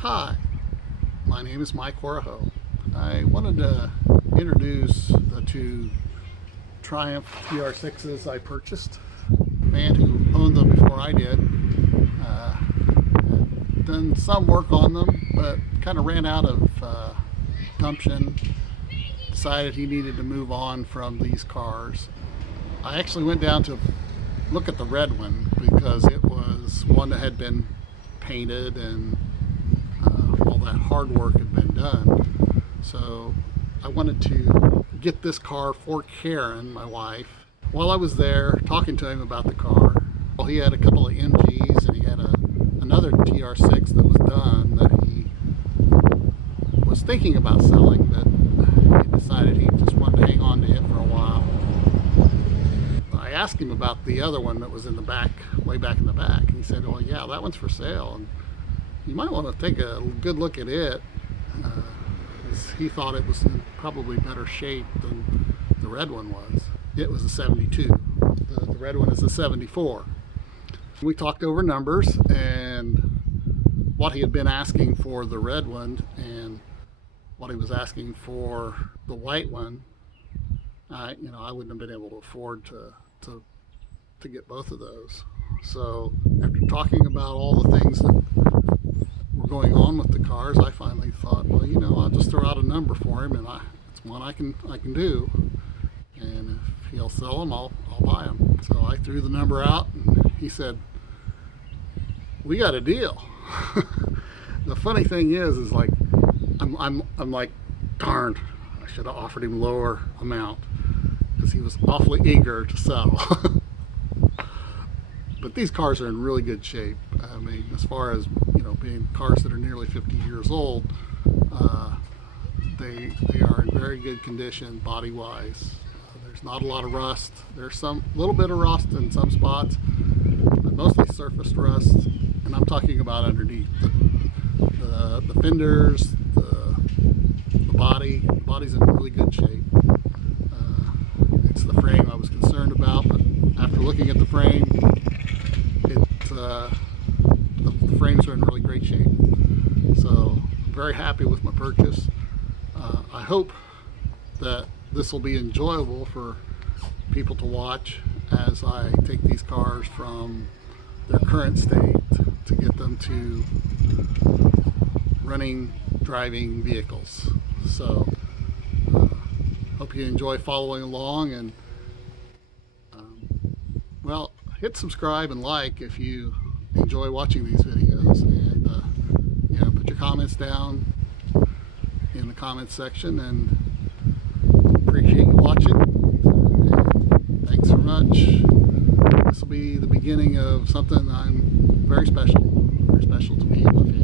Hi, my name is Mike Horaho. I wanted to introduce the two Triumph TR6s I purchased. The man who owned them before I did had done some work on them, but kind of ran out of gumption, decided he needed to move on from these cars. I actually went down to look at the red one because it was one that had been painted and all that hard work had been done. So I wanted to get this car for Karen, my wife. While I was there talking to him about the car, well, he had a couple of MGs and he had another TR6 that was done that he was thinking about selling, but he decided he just wanted to hang on to it for a while. I asked him about the other one that was in the back, way back in the back, and he said, well, yeah, that one's for sale, and you might want to take a good look at it. He thought it was in probably better shape than the red one was. It was a 72. The red one is a 74. We talked over numbers and what he had been asking for the red one and what he was asking for the white one. I wouldn't have been able to afford to get both of those. So after talking about all the things that were going on with the cars, I finally thought, well, I'll just throw out a number for him, and it's one I can do, and if he'll sell them, I'll buy them. So I threw the number out, and he said, we got a deal. The funny thing is like I'm like, darn, I should have offered him lower amount because he was awfully eager to sell. But these cars are in really good shape. I mean, as far as being cars that are nearly 50 years old, they are in very good condition body-wise. There's not a lot of rust. There's some little bit of rust in some spots, but mostly surface rust. And I'm talking about underneath the fenders, the body. The body's in really good shape. It's the frame I was concerned about, but after looking at the frame, the frames are in really great shape. So I'm very happy with my purchase. I hope that this will be enjoyable for people to watch as I take these cars from their current state to get them to running, driving vehicles. So hope you enjoy following along, and well, hit subscribe and like if you enjoy watching these videos, and put your comments down in the comments section, and appreciate you watching, and thanks so much. This will be the beginning of something I'm very special to be with you.